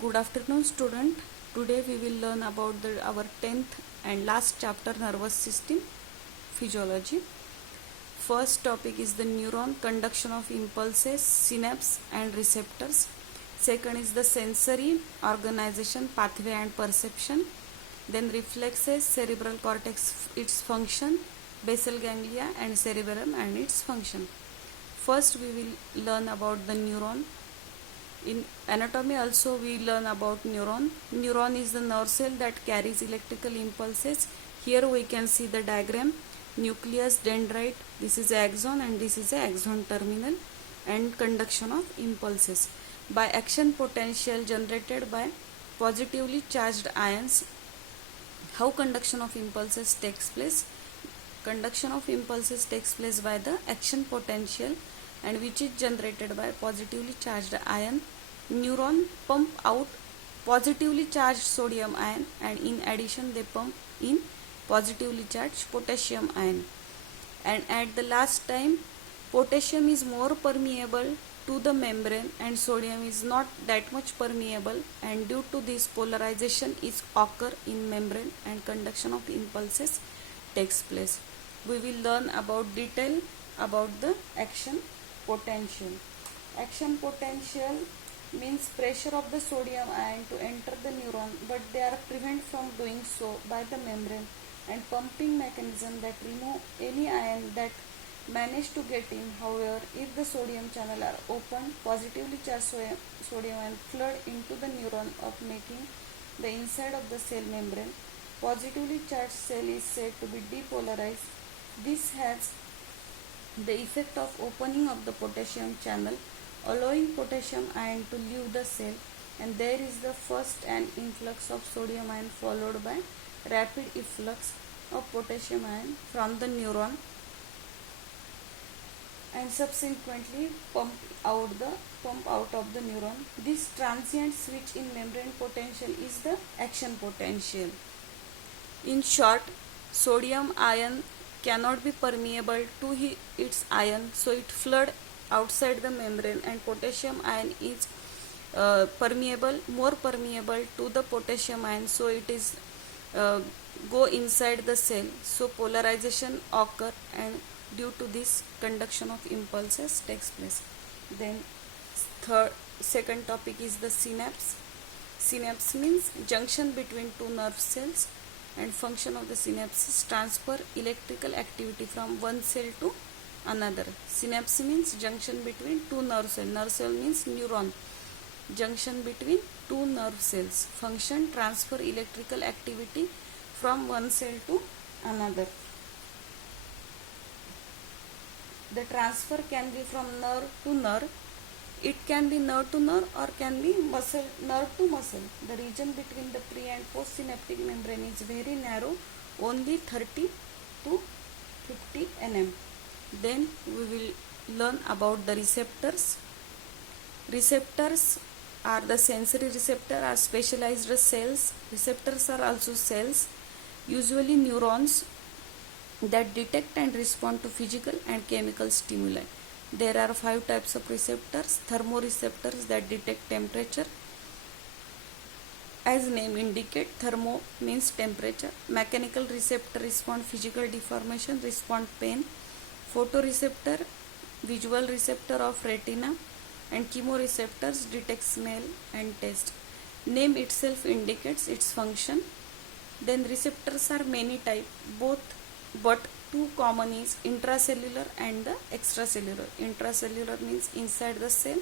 Good afternoon, student. Today we will learn about our 10th and last chapter, nervous system physiology. First topic is the neuron, conduction of impulses, synapse and receptors. Second is the sensory organization, pathway and perception. Then reflexes, cerebral cortex, its function, basal ganglia and cerebellum and its function. First we will learn about the neuron. In anatomy also we learn about neuron. Neuron is the nerve cell that carries electrical impulses. Here we can see the diagram. Nucleus, dendrite, this is axon and this is a axon terminal, and conduction of impulses by action potential generated by positively charged ions. How conduction of impulses takes place? Conduction of impulses takes place by the action potential, and which is generated by positively charged ion. Neuron pump out positively charged sodium ion, and in addition they pump in positively charged potassium ion. And at the last time, potassium is more permeable to the membrane and sodium is not that much permeable, and due to this polarization is occur in membrane and conduction of impulses takes place. We will learn about detail about the action potential. Action potential means pressure of the sodium ion to enter the neuron, but they are prevented from doing so by the membrane and pumping mechanism that remove any ion that manage to get in. However, if the sodium channel are open, positively charged sodium ion flood into the neuron of making the inside of the cell membrane. Positively charged cell is said to be depolarized. This has the effect of opening of the potassium channel, allowing potassium ion to leave the cell, and there is the first an influx of sodium ion followed by rapid efflux of potassium ion from the neuron, and subsequently pump out of the neuron. This transient switch in membrane potential is the action potential. In short, sodium ion cannot be permeable to its ion, so it flood outside the membrane, and potassium ion is more permeable to the potassium ion, so it is go inside the cell, so polarization occur, and due to this conduction of impulses takes place. Then second topic is the synapse. Synapse means junction between two nerve cells, and function of the synapse is transfer electrical activity from one cell to another. Synapse means junction between two nerve cells. Nerve cell means neuron. Junction between two nerve cells. Function transfer electrical activity from one cell to another. The transfer can be from nerve to nerve. It can be nerve to nerve or can be nerve to muscle. The region between the pre and postsynaptic membrane is very narrow, only 30 to 50 nm. Then we will learn about the receptors. Receptors are the sensory receptor, are specialized cells. Receptors are also cells, usually neurons, that detect and respond to physical and chemical stimuli. There are 5 types of receptors. Thermoreceptors that detect temperature. As name indicate, thermo means temperature. Mechanical receptor respond physical deformation, respond pain. Photoreceptor, visual receptor of retina, and chemoreceptors detect smell and taste. Name itself indicates its function. Then receptors are many types, but two common is intracellular and the extracellular. Intracellular means inside the cell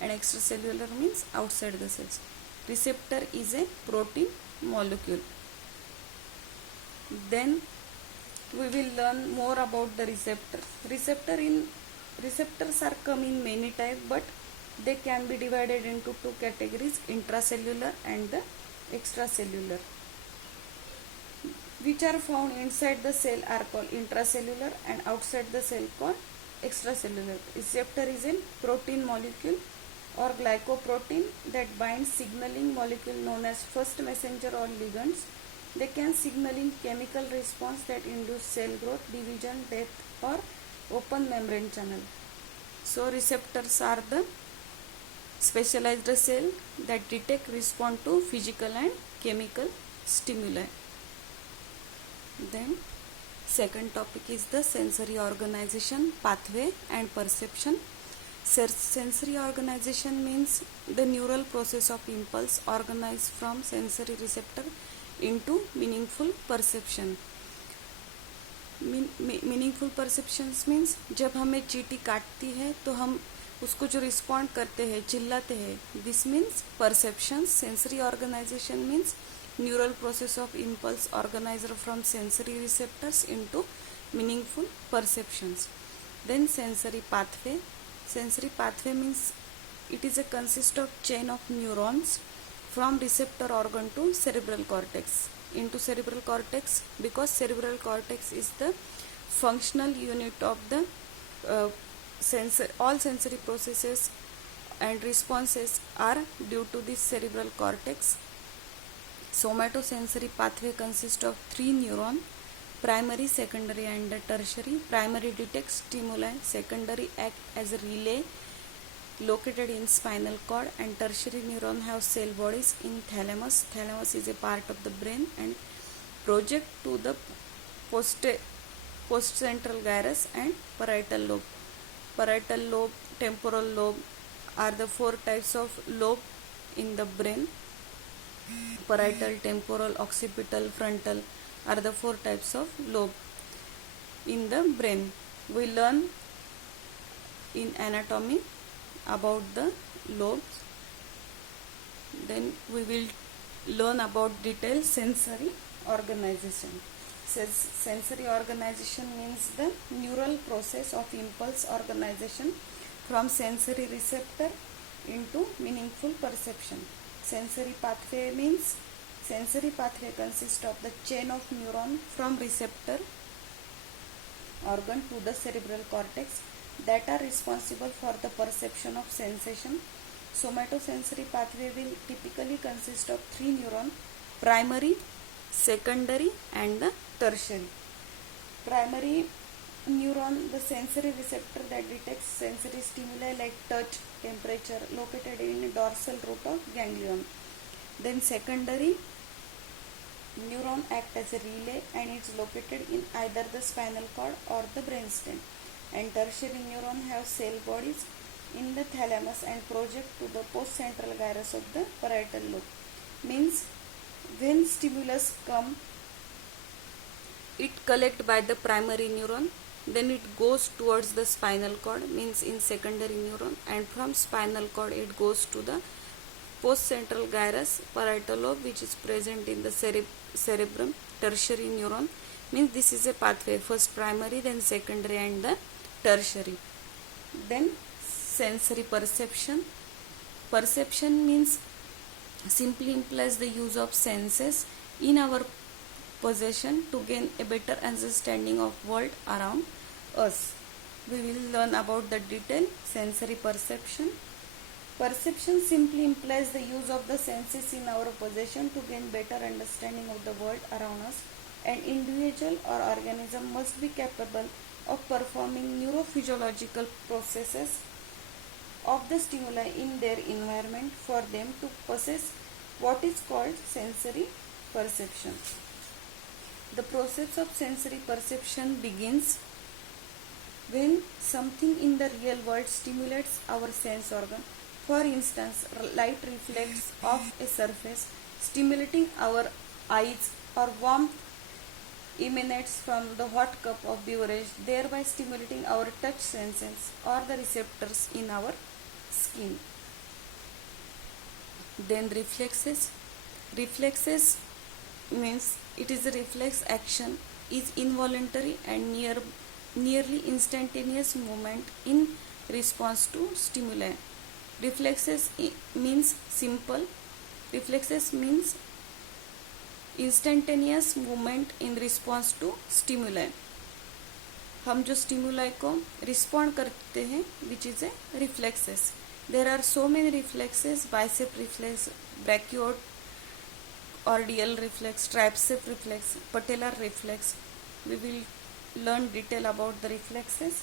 and extracellular means outside the cells. Receptor is a protein molecule. Then we will learn more about the receptor. Receptors are come in many types, but they can be divided into two categories, intracellular and the extracellular. Which are found inside the cell are called intracellular and outside the cell called extracellular. Receptor is a protein molecule or glycoprotein that binds signaling molecule known as first messenger or ligands. They can signal in chemical response that induce cell growth, division, death or open membrane channel. So receptors are the specialized cell that detect respond to physical and chemical stimuli. Then second topic is the sensory organization, pathway and perception. Sensory organization means the neural process of impulse organized from sensory receptor into meaningful perception. Meaningful perceptions means जब हमें चींटी काटती है तो हम उसको जो respond करते हैं, चिल्लाते हैं, this means perceptions. Sensory organisation means neural process of impulse organised from sensory receptors into meaningful perceptions. Then sensory pathway. Sensory pathway means it is a consist of chain of neurons from receptor organ to cerebral cortex into cerebral cortex, because cerebral cortex is the functional unit of the all sensory processes and responses are due to this cerebral cortex. Somatosensory pathway consists of 3 neurons, primary, secondary and tertiary. Primary detects stimuli, secondary act as a relay located in spinal cord, and tertiary neuron have cell bodies in thalamus. Thalamus is a part of the brain and project to the postcentral gyrus and parietal lobe. Parietal lobe, temporal lobe are the 4 types of lobe in the brain. Parietal, temporal, occipital, frontal are the 4 types of lobe in the brain. We learn in anatomy about the lobes. Then we will learn about detailed sensory organization. Sensory organization means the neural process of impulse organization from sensory receptor into meaningful perception. Sensory pathway means sensory pathway consists of the chain of neuron from receptor organ to the cerebral cortex that are responsible for the perception of sensation. Somatosensory pathway will typically consist of 3 neurons, primary, secondary and the tertiary. Primary neuron, the sensory receptor that detects sensory stimuli like touch, temperature, located in dorsal root of ganglion. Then secondary neuron act as a relay and is located in either the spinal cord or the brainstem. And tertiary neuron have cell bodies in the thalamus and project to the postcentral gyrus of the parietal lobe. Means when stimulus come, it collect by the primary neuron, then it goes towards the spinal cord, means in secondary neuron, and from spinal cord it goes to the postcentral gyrus, parietal lobe, which is present in the cerebrum. Tertiary neuron means this is a pathway, first primary, then secondary and the tertiary. Then sensory perception. Perception means simply implies the use of senses in our possession to gain a better understanding of world around us. We will learn about the detailed sensory perception. Perception simply implies the use of the senses in our possession to gain better understanding of the world around us. An individual or organism must be capable of performing neurophysiological processes of the stimuli in their environment for them to possess what is called sensory perception. The process of sensory perception begins when something in the real world stimulates our sense organ. For instance, light reflects off a surface, stimulating our eyes, or warmth emanates from the hot cup of beverage, thereby stimulating our touch senses or the receptors in our skin. Then reflexes. Reflexes means it is a reflex action, is involuntary and nearly instantaneous movement in response to stimuli. Reflexes means simple. Reflexes means instantaneous movement in response to stimuli. हम जो stimuli को respond करते हैं which is a reflexes. There are so many reflexes, bicep reflex, brachioradial reflex, tricep reflex, patellar reflex. We will learn detail about the reflexes.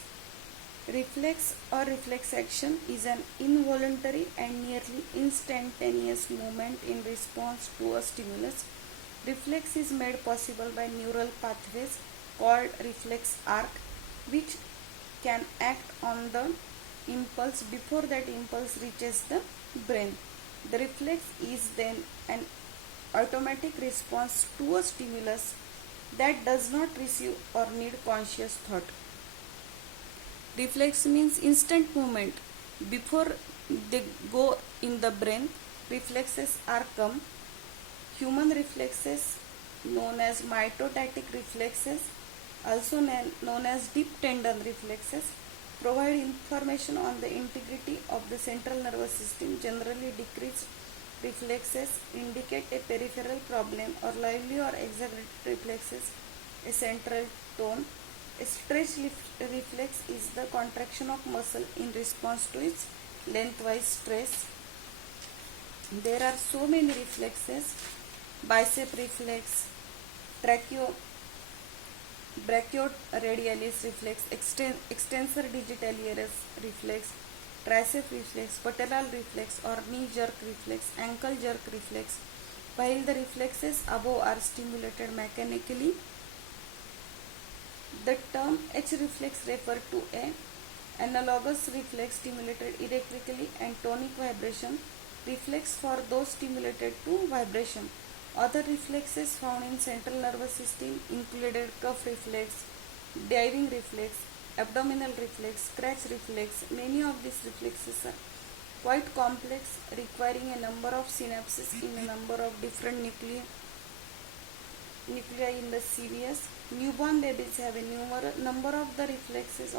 Reflex or reflex action is an involuntary and nearly instantaneous movement in response to a stimulus. Reflex is made possible by neural pathways called reflex arc, which can act on the impulse before that impulse reaches the brain. The reflex is then an automatic response to a stimulus that does not receive or need conscious thought. Reflex means instant movement. Before they go in the brain, reflexes are come. Human reflexes, known as mitotic reflexes, also known as deep tendon reflexes, provide information on the integrity of the central nervous system. Generally, decreased reflexes indicate a peripheral problem, or lively or exaggerated reflexes a central tone. A stretch reflex is the contraction of muscle in response to its lengthwise stress. There are so many reflexes: bicep reflex, brachioradialis reflex, extensor digitalis reflex, tricep reflex, patellar reflex or knee jerk reflex, ankle jerk reflex. While the reflexes above are stimulated mechanically, the term H reflex refers to a analogous reflex stimulated electrically and tonic vibration reflex for those stimulated to vibration. Other reflexes found in central nervous system included cuff reflex, diving reflex, abdominal reflex, scratch reflex. Many of these reflexes are quite complex, requiring a number of synapses in a number of different nuclei in the CVS. Newborn babies have a number of the reflexes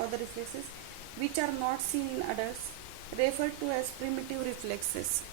which are not seen in adults, referred to as primitive reflexes.